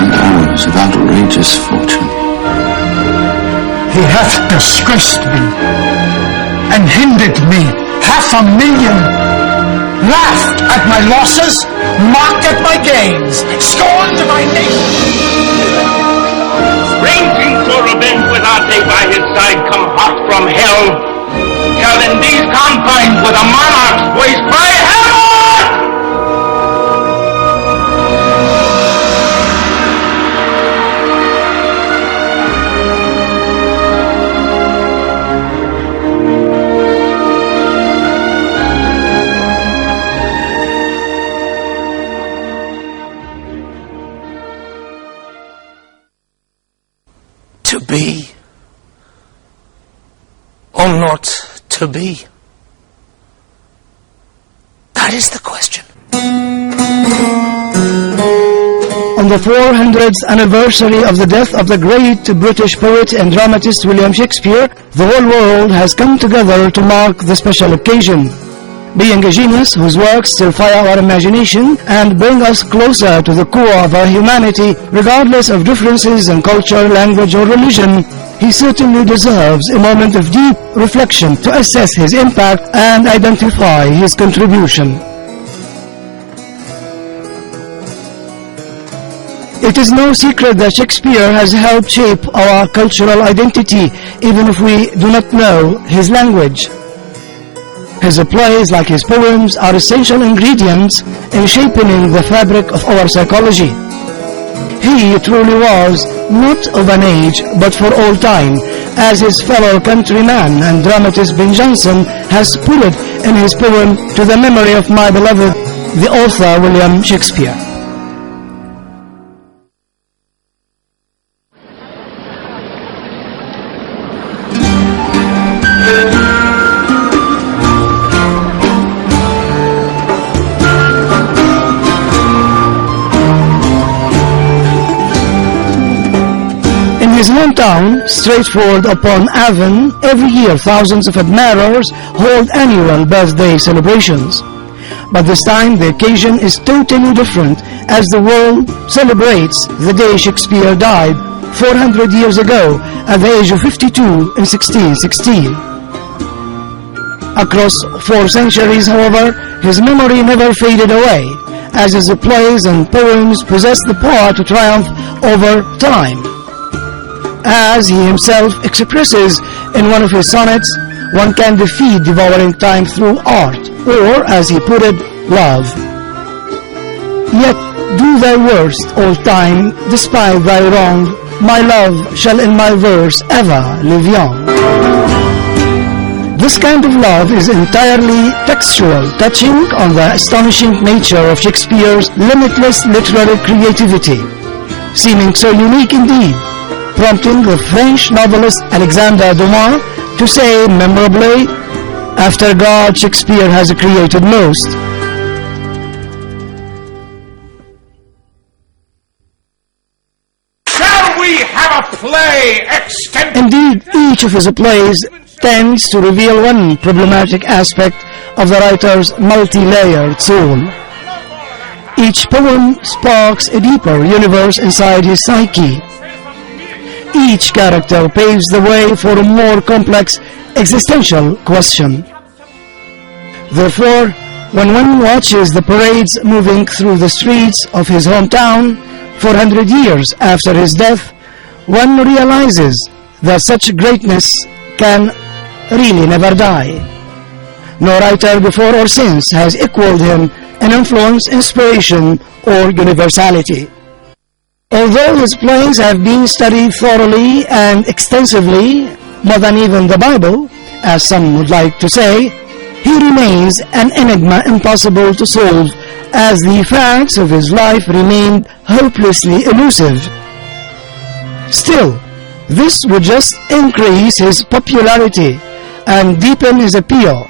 hours of outrageous fortune. He hath disgraced me and hindered me. 500,000 laughed at my losses, mocked at my gains, scorned my nation. Ranging for revenge with Ate by his side come hot from hell, shall in these confines with a monarch's voice cry hell! To be or not to be? That is the question. On the 400th anniversary of the death of the great British poet and dramatist William Shakespeare, the whole world has come together to mark the special occasion. Being a genius whose works still fire our imagination and bring us closer to the core of our humanity, regardless of differences in culture, language or religion, he certainly deserves a moment of deep reflection to assess his impact and identify his contribution. It is no secret that Shakespeare has helped shape our cultural identity, even if we do not know his language. His plays, like his poems, are essential ingredients in shaping the fabric of our psychology. He truly was not of an age, but for all time, as his fellow countryman and dramatist Ben Jonson has put it in his poem To the Memory of My Beloved, the author William Shakespeare. his hometown, Stratford upon Avon, every year thousands of admirers hold annual birthday celebrations. But this time the occasion is totally different, as the world celebrates the day Shakespeare died 400 years ago at the age of 52 in 1616. Across 4 centuries, however, his memory never faded away, as his plays and poems possess the power to triumph over time. As he himself expresses in one of his sonnets, one can defeat devouring time through art, or, as he put it, love. Yet do thy worst, all time, despite thy wrong, my love shall in my verse ever live young. This kind of love is entirely textual, touching on the astonishing nature of Shakespeare's limitless literary creativity, seeming so unique indeed, prompting the French novelist Alexandre Dumas to say memorably, "After God, Shakespeare has created most." Shall we have a play extended? Indeed, each of his plays tends to reveal one problematic aspect of the writer's multi-layered soul. Each poem sparks a deeper universe inside his psyche. Each character paves the way for a more complex existential question. Therefore, when one watches the parades moving through the streets of his hometown 400 years after his death, one realizes that such greatness can really never die. No writer before or since has equaled him in influence, inspiration, or universality. Although his plays have been studied thoroughly and extensively, more than even the Bible, as some would like to say, he remains an enigma impossible to solve, as the facts of his life remain hopelessly elusive. Still, this would just increase his popularity and deepen his appeal.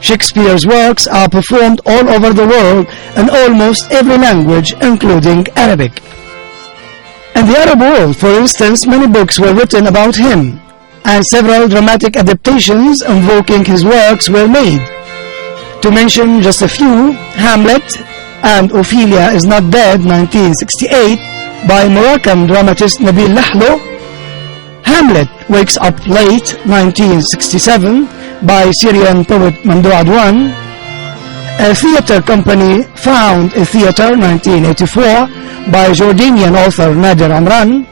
Shakespeare's works are performed all over the world in almost every language, including Arabic. In the Arab world, for instance, many books were written about him, and several dramatic adaptations invoking his works were made. To mention just a few, Hamlet and Ophelia is Not Dead, 1968, by Moroccan dramatist Nabil Lahlo. Hamlet Wakes Up Late, 1967, by Syrian poet Mamdou Adwan. A theatre company found a theatre, 1984, by Jordanian author Nader Amran,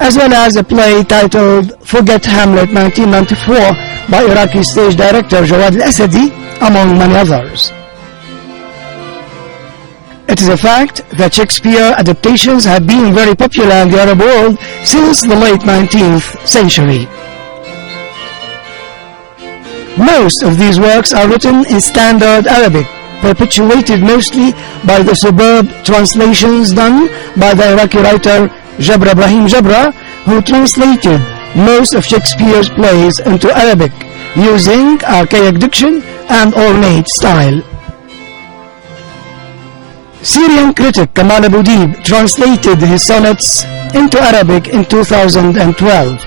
as well as a play titled Forget Hamlet, 1994, by Iraqi stage director Jawad al-Asadi, among many others. It is a fact that Shakespeare adaptations have been very popular in the Arab world since the late 19th century. Most of these works are written in standard Arabic, perpetuated mostly by the superb translations done by the Iraqi writer Jabra Ibrahim Jabra, who translated most of Shakespeare's plays into Arabic, using archaic diction and ornate style. Syrian critic Kamal Abu Deeb translated his sonnets into Arabic in 2012.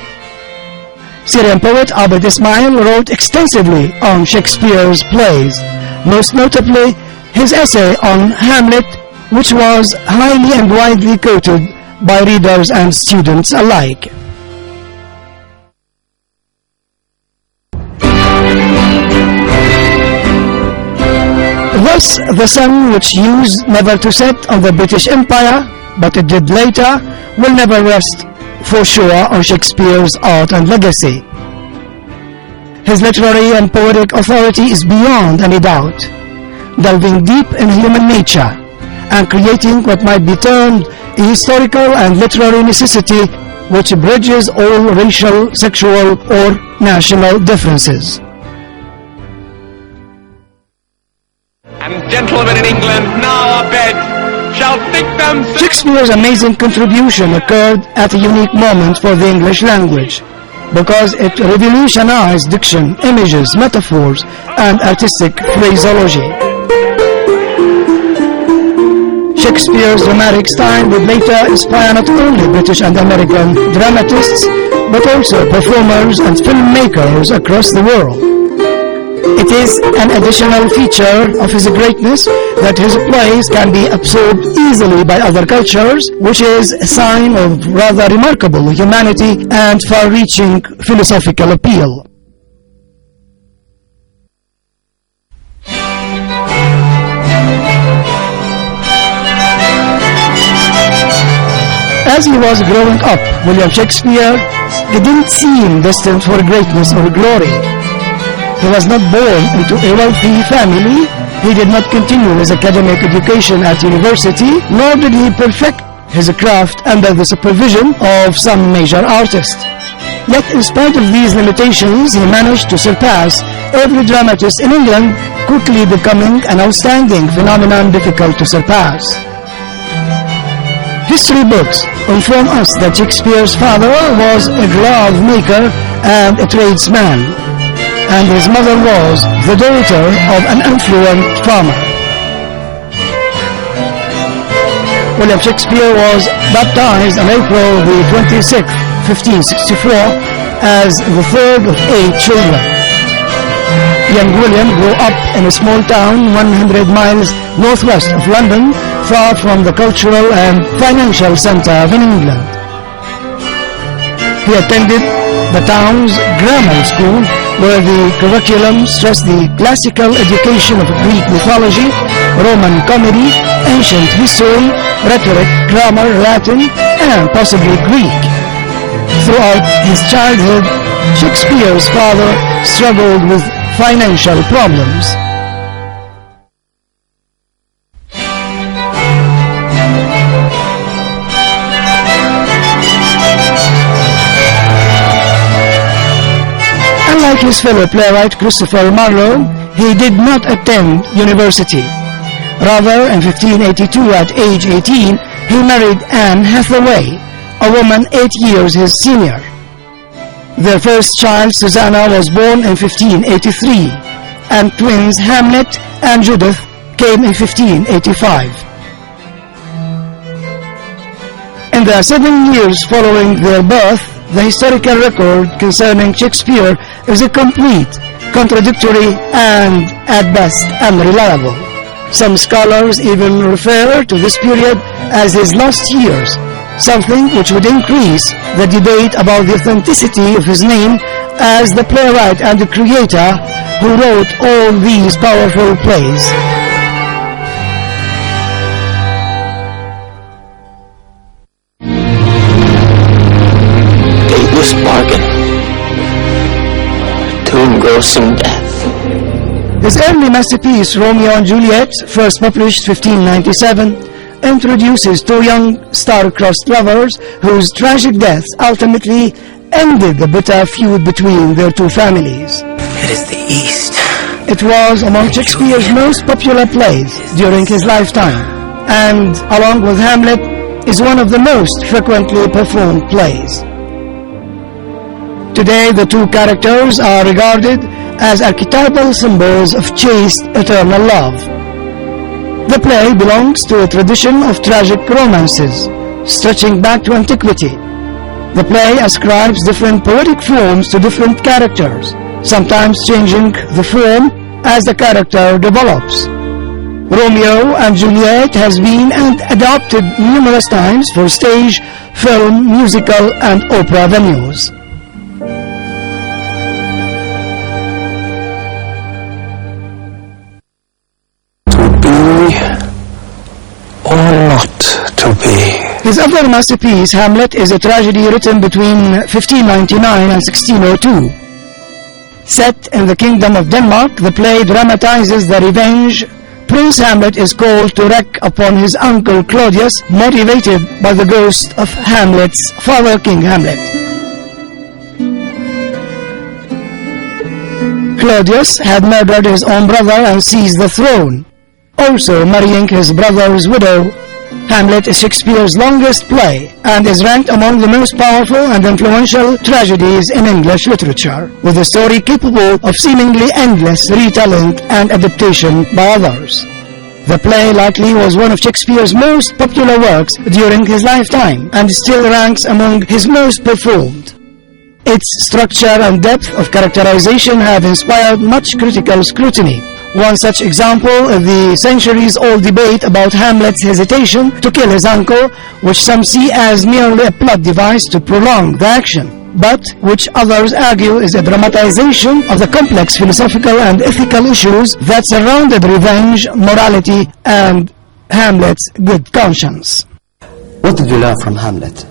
Syrian poet Abed Ismael wrote extensively on Shakespeare's plays, most notably his essay on Hamlet, which was highly and widely quoted by readers and students alike. Thus, the sun which used never to set on the British Empire, but it did later, will never rest for sure on Shakespeare's art and legacy. His literary and poetic authority is beyond any doubt, delving deep in human nature and creating what might be termed a historical and literary necessity which bridges all racial, sexual, or national differences. And gentlemen in England, now Abed shall think them. Shakespeare's amazing contribution occurred at a unique moment for the English language, because it revolutionized diction, images, metaphors, and artistic phraseology. Shakespeare's dramatic style would later inspire not only British and American dramatists, but also performers and filmmakers across the world. It is an additional feature of his greatness that his plays can be absorbed easily by other cultures, which is a sign of rather remarkable humanity and far-reaching philosophical appeal. As he was growing up, William Shakespeare didn't seem destined for greatness or glory. He was not born into a wealthy family. He did not continue his academic education at university, nor did he perfect his craft under the supervision of some major artist. Yet in spite of these limitations, he managed to surpass every dramatist in England, quickly becoming an outstanding phenomenon difficult to surpass. History books inform us that Shakespeare's father was a glove maker and a tradesman, and his mother was the daughter of an affluent farmer. William Shakespeare was baptized on April the 26th, 1564, as the third of 8 children. Young William grew up in a small town 100 miles northwest of London, far from the cultural and financial center of England. He attended the town's grammar school, where the curriculum stressed the classical education of Greek mythology, Roman comedy, ancient history, rhetoric, grammar, Latin, and possibly Greek. Throughout his childhood, Shakespeare's father struggled with financial problems. Unlike his fellow playwright Christopher Marlowe, he did not attend university. Rather, in 1582, at age 18, he married Anne Hathaway, a woman 8 years his senior. Their first child, Susanna, was born in 1583, and twins Hamlet and Judith came in 1585. In the 7 years following their birth, the historical record concerning Shakespeare is incomplete, contradictory, and, at best, unreliable. Some scholars even refer to this period as his lost years, something which would increase the debate about the authenticity of his name as the playwright and the creator who wrote all these powerful plays. This bargain to engrossing death. His early masterpiece, Romeo and Juliet, first published 1597, introduces two young star-crossed lovers whose tragic deaths ultimately ended the bitter feud between their two families. It is the East. It was among Shakespeare's most popular plays during his lifetime, and along with Hamlet, is one of the most frequently performed plays. Today, the two characters are regarded as archetypal symbols of chaste, eternal love. The play belongs to a tradition of tragic romances, stretching back to antiquity. The play ascribes different poetic forms to different characters, sometimes changing the form as the character develops. Romeo and Juliet has been and adapted numerous times for stage, film, musical, and opera venues. Or not to be. His other masterpiece, Hamlet, is a tragedy written between 1599 and 1602. Set in the Kingdom of Denmark, the play dramatizes the revenge Prince Hamlet is called to wreak upon his uncle Claudius, motivated by the ghost of Hamlet's father, King Hamlet. Claudius had murdered his own brother and seized the throne, also marrying his brother's widow. Hamlet is Shakespeare's longest play and is ranked among the most powerful and influential tragedies in English literature, with a story capable of seemingly endless retelling and adaptation by others. The play likely was one of Shakespeare's most popular works during his lifetime and still ranks among his most performed. Its structure and depth of characterization have inspired much critical scrutiny. One such example is the centuries-old debate about Hamlet's hesitation to kill his uncle, which some see as merely a plot device to prolong the action, but which others argue is a dramatization of the complex philosophical and ethical issues that surrounded revenge, morality, and Hamlet's good conscience. What did you learn from Hamlet?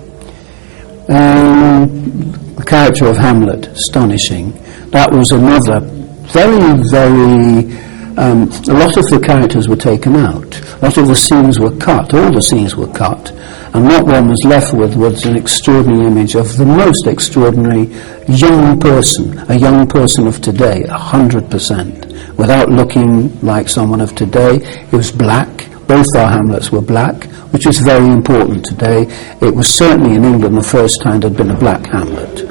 The character of Hamlet, astonishing. That was another very a lot of the characters were taken out. A lot of the scenes were cut. All the scenes were cut. And what one was left with was an extraordinary image of the most extraordinary young person, a young person of today, 100%, without looking like someone of today. He was black. Both our Hamlets were black, which is very important today. It was certainly in England the first time there had been a black Hamlet.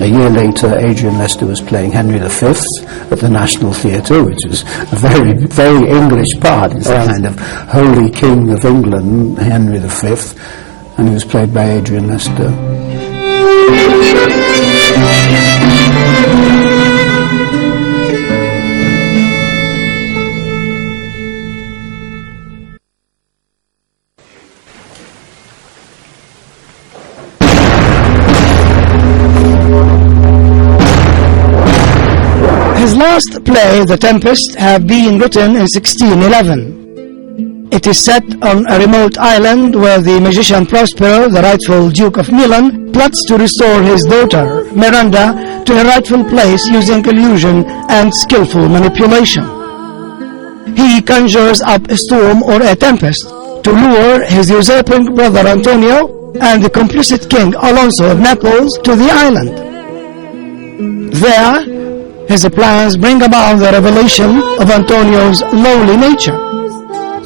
A year later, Adrian Lester was playing Henry V at the National Theatre, which was a very English part. It's the kind of holy king of England, Henry V, and he was played by Adrian Lester. His last play, The Tempest, had been written in 1611. It is set on a remote island where the magician Prospero, the rightful Duke of Milan, plots to restore his daughter, Miranda, to her rightful place using illusion and skillful manipulation. He conjures up a storm or a tempest to lure his usurping brother Antonio and the complicit King Alonso of Naples to the island. There, his plans bring about the revelation of Antonio's lowly nature,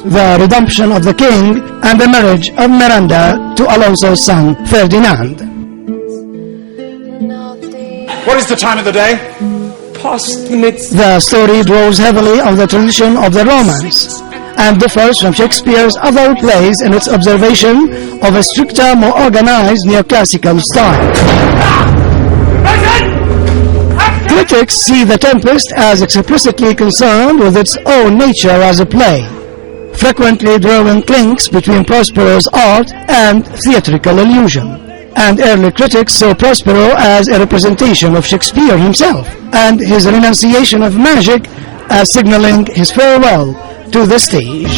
the redemption of the king, and the marriage of Miranda to Alonso's son Ferdinand. What is the time of the day? Past minutes. The story draws heavily on the tradition of the Romance and differs from Shakespeare's other plays in its observation of a stricter, more organized neoclassical style. Critics see The Tempest as explicitly concerned with its own nature as a play. frequently drawing links between Prospero's art and theatrical illusion. And early critics saw Prospero as a representation of Shakespeare himself, and his renunciation of magic as signaling his farewell to the stage.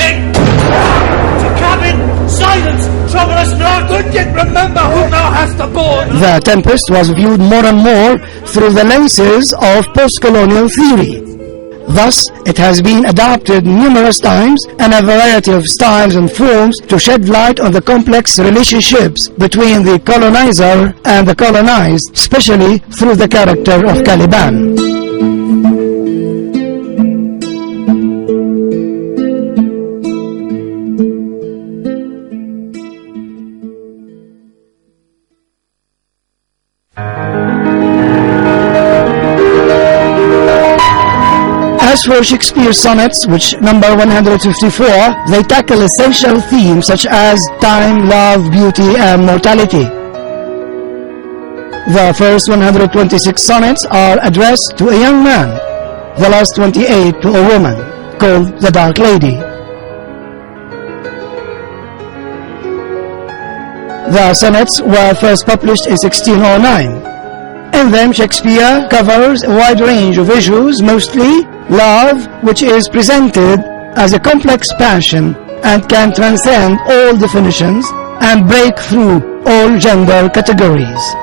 Silence! Troublous now, good yet remember who now has the board. The Tempest was viewed more and more through the lenses of post-colonial theory. Thus, it has been adapted numerous times in a variety of styles and forms to shed light on the complex relationships between the colonizer and the colonized, especially through the character of Caliban. As for Shakespeare's sonnets, which number 154, they tackle essential themes such as time, love, beauty, and mortality. The first 126 sonnets are addressed to a young man, the last 28 to a woman, called the Dark Lady. The sonnets were first published in 1609. In them, Shakespeare covers a wide range of issues, mostly love, which is presented as a complex passion and can transcend all definitions and break through all gender categories.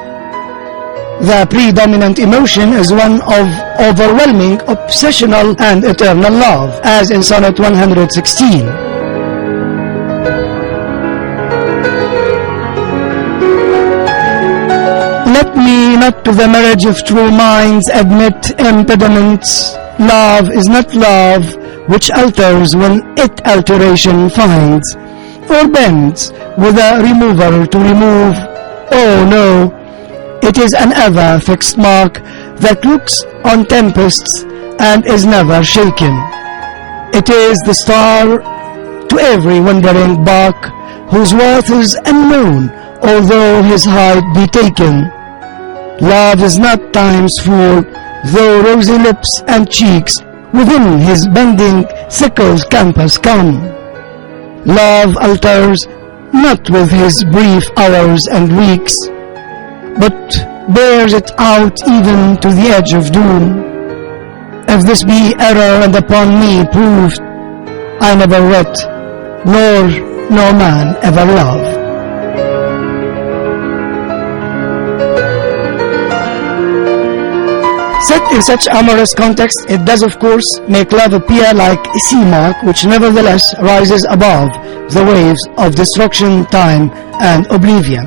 The predominant emotion is one of overwhelming, obsessional and eternal love, as in Sonnet 116. Let me not to the marriage of true minds admit impediments. Love is not love which alters when it alteration finds, or bends with a remover to remove. Oh no, it is an ever fixed mark that looks on tempests and is never shaken. It is the star to every wandering bark, whose worth is unknown, although his height be taken. Love is not time's fool, though rosy lips and cheeks within his bending sickle's compass come. Love alters not with his brief hours and weeks, but bears it out even to the edge of doom. If this be error and upon me proved, I never writ, nor no man ever loved. Set in such amorous context, it does of course make love appear like a sea mark which nevertheless rises above the waves of destruction, time and oblivion.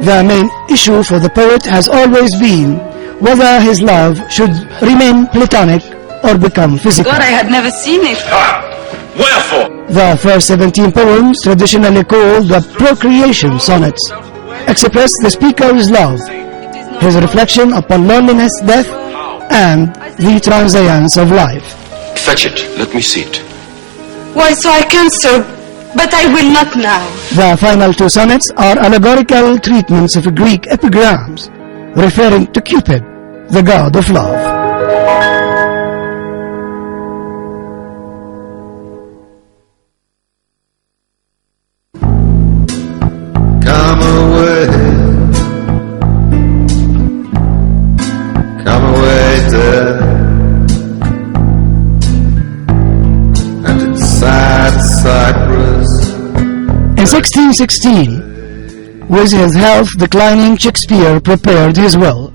The main issue for the poet has always been whether his love should remain platonic or become physical. God, I had never seen it. Wherefore? The first 17 poems, traditionally called the procreation sonnets, express the speaker's love, his reflection upon loneliness, death, and the transience of life. Fetch it. Let me see it. Why, so I can, sir, but I will not now. The final two sonnets are allegorical treatments of Greek epigrams, referring to Cupid, the god of love. Come away. Come away, dear, and it's sad Cyprus. In 1616, with his health declining, Shakespeare prepared his will.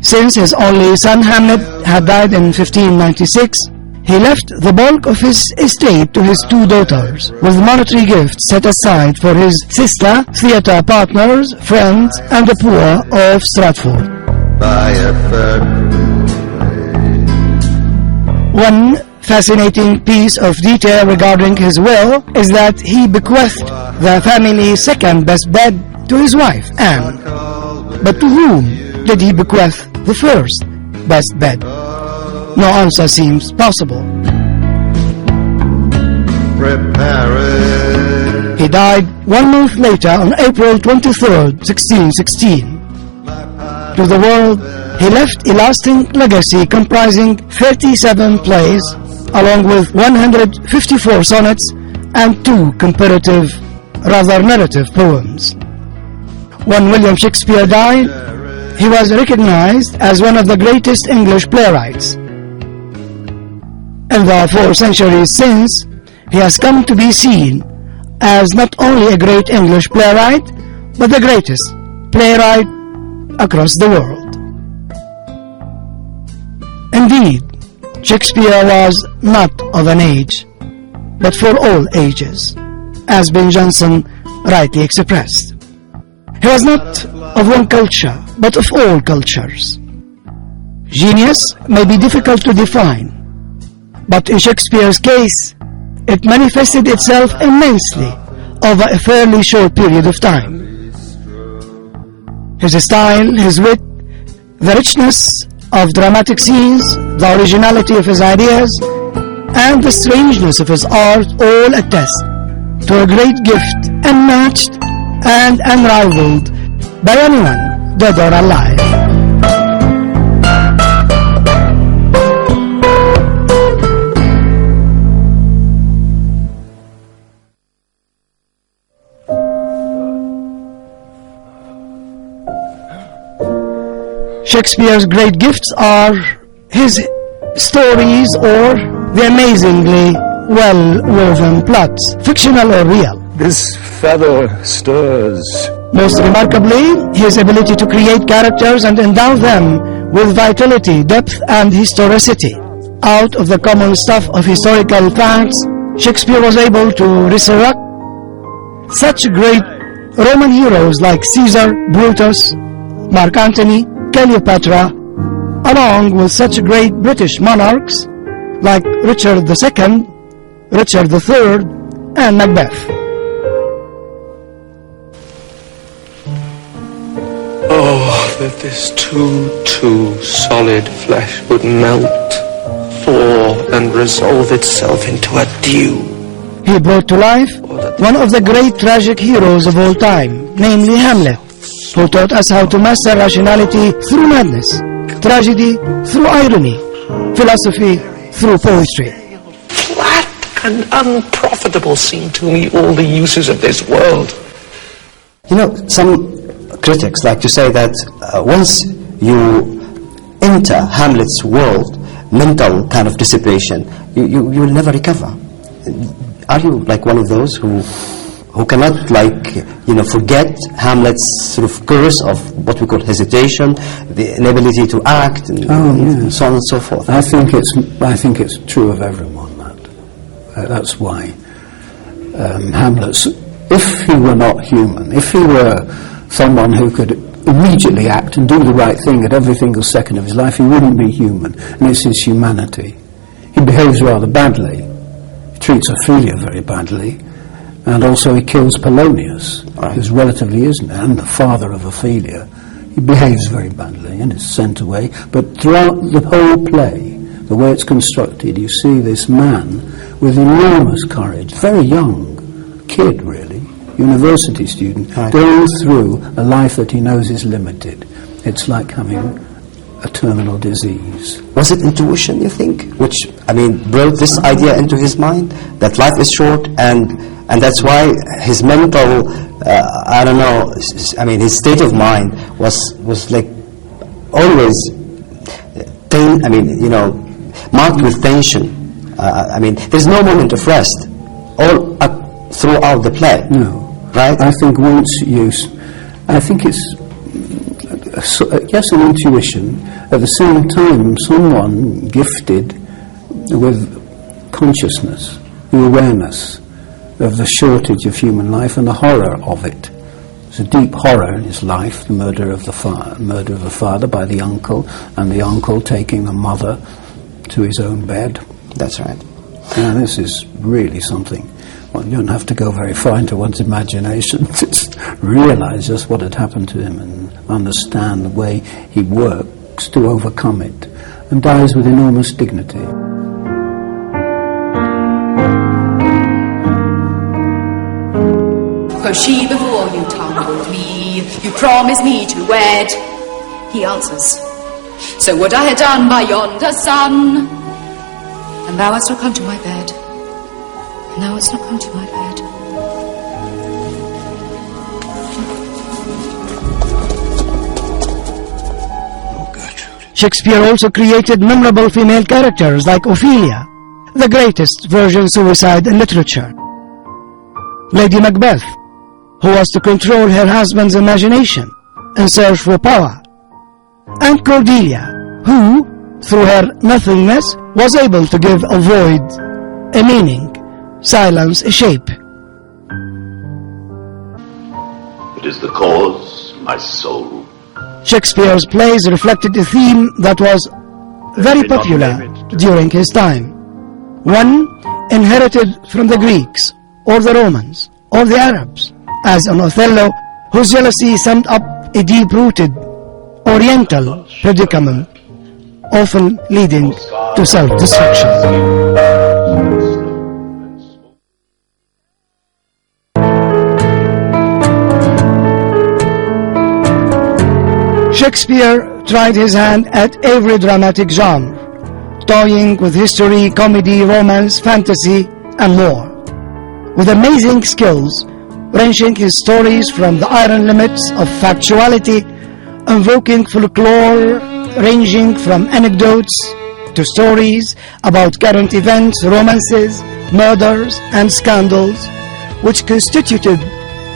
Since his only son Hamlet had died in 1596, he left the bulk of his estate to his two daughters, with monetary gifts set aside for his sister, theatre partners, friends, and the poor of Stratford. By a One fascinating piece of detail regarding his will is that he bequeathed the family's second best bed to his wife, Anne. But to whom did he bequeath the first best bed? No answer seems possible. He died 1 month later on April 23rd, 1616. To the world, he left a lasting legacy comprising 37 plays, along with 154 sonnets and 2 comparative, rather narrative poems. When William Shakespeare died, he was recognized as one of the greatest English playwrights. In the 4 centuries since, he has come to be seen as not only a great English playwright, but the greatest playwright across the world. Indeed, Shakespeare was not of an age, but for all ages, as Ben Jonson rightly expressed. He was not of one culture, but of all cultures. Genius may be difficult to define, but in Shakespeare's case, it manifested itself immensely over a fairly short period of time. His style, his wit, the richness of dramatic scenes, the originality of his ideas, and the strangeness of his art all attest to a great gift unmatched and unrivaled by anyone, dead or alive. Shakespeare's great gifts are his stories or the amazingly well-woven plots, fictional or real. This feather stirs. Most remarkably, his ability to create characters and endow them with vitality, depth, and historicity. Out of the common stuff of historical facts, Shakespeare was able to resurrect such great Roman heroes like Caesar, Brutus, Mark Antony, Cleopatra, along with such great British monarchs like Richard II, Richard III, and Macbeth. Oh, that this too solid flesh would melt, thaw, and resolve itself into a dew. He brought to life one of the great tragic heroes of all time, namely Hamlet, who taught us how to master rationality through madness, tragedy through irony, philosophy through poetry. Flat and unprofitable seem to me all the uses of this world. You know, some critics like to say that once you enter Hamlet's world, mental kind of dissipation, you will never recover. Are you like one of those who cannot, like, you know, forget Hamlet's sort of curse of what we call hesitation, the inability to act, and so on and so forth? I think it's true of everyone, that's why Hamlet's, if he were not human, if he were someone who could immediately act and do the right thing at every single second of his life, he wouldn't be human, and it's his humanity. He behaves rather badly, he treats Ophelia very badly, and also he kills Polonius, who's relatively and the father of Ophelia. He behaves very badly and is sent away, but throughout the whole play, the way it's constructed, you see this man with enormous courage, very young, kid really, university student, going through a life that he knows is limited. It's like having a terminal disease. Was it intuition, you think, which, I mean, brought this idea into his mind, that life is short, and that's why his mental, I don't know, I mean, his state of mind was like always, marked with tension. I mean, there's no moment of rest all throughout the play. No. Right? I think I think it's, yes, an intuition. At the same time, someone gifted with consciousness, the awareness of the shortage of human life and the horror of it. There's a deep horror in his life, the murder of the father by the uncle, and the uncle taking the mother to his own bed. That's right. And this is really something. Well, you don't have to go very far into one's imagination to realize just what had happened to him and understand the way he works to overcome it, and dies with enormous dignity. For she before you tumbled me, you promised me to wed. He answers, so would I have done by yonder sun. A thou hast not come to my bed. And thou hast not come to my bed. Shakespeare also created memorable female characters like Ophelia, the greatest Virgin suicide in literature, Lady Macbeth, who was to control her husband's imagination and search for power, and Cordelia, who, through her nothingness, was able to give a void a meaning, silence a shape. It is the cause, my soul. Shakespeare's plays reflected a theme that was very popular during his time. One inherited from the Greeks, or the Romans, or the Arabs, as in Othello, whose jealousy summed up a deep-rooted Oriental predicament, often leading to self-destruction. Shakespeare tried his hand at every dramatic genre, toying with history, comedy, romance, fantasy, and more. With amazing skills, wrenching his stories from the iron limits of factuality, invoking folklore ranging from anecdotes to stories about current events, romances, murders, and scandals, which constituted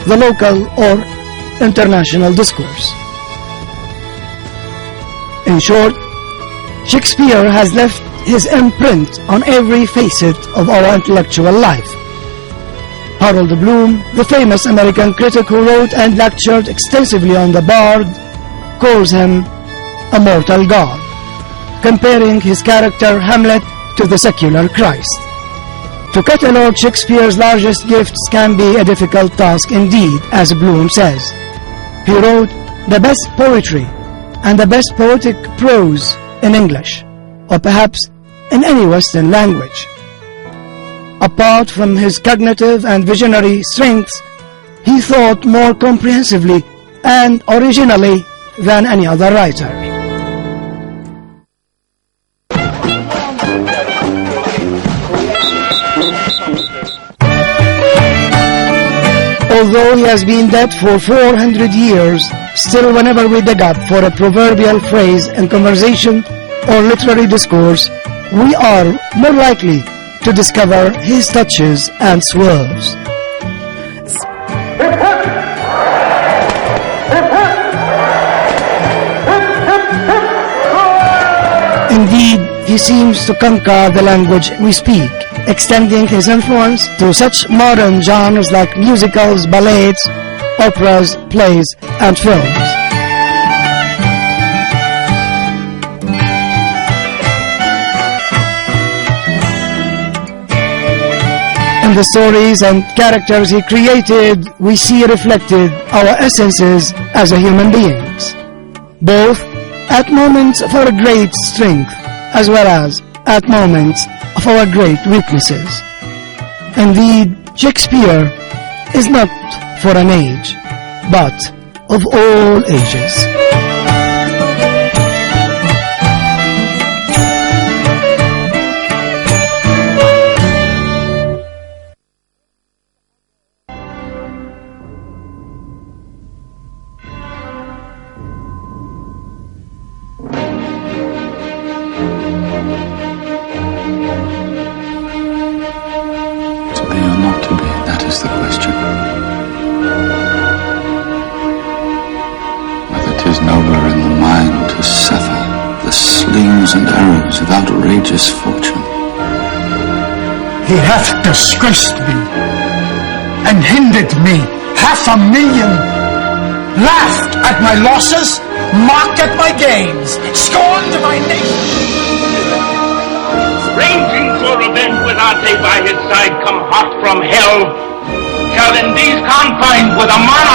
the local or international discourse. In short, Shakespeare has left his imprint on every facet of our intellectual life. Harold Bloom, the famous American critic who wrote and lectured extensively on the Bard, calls him a mortal god, comparing his character Hamlet to the secular Christ. To catalogue Shakespeare's largest gifts can be a difficult task indeed, as Bloom says. He wrote the best poetry and the best poetic prose in English, or perhaps in any Western language. Apart from his cognitive and visionary strengths, he thought more comprehensively and originally than any other writer. Although he has been dead for 400 years, still whenever we dig up for a proverbial phrase in conversation or literary discourse, we are more likely to discover his touches and swerves. Indeed, he seems to conquer the language we speak, extending his influence to such modern genres like musicals, ballets, operas, plays, and films. In the stories and characters he created, we see reflected our essences as a human beings, both at moments of our great strength as well as at moments of our great weaknesses. Indeed, Shakespeare is not for an age, but of all ages. of outrageous fortune. He hath disgraced me and hindered me 500,000, laughed at my losses, mocked at my gains, scorned my nation. Ranging for revenge with Ate by his side, come hot from hell, shall in these confines with a monarch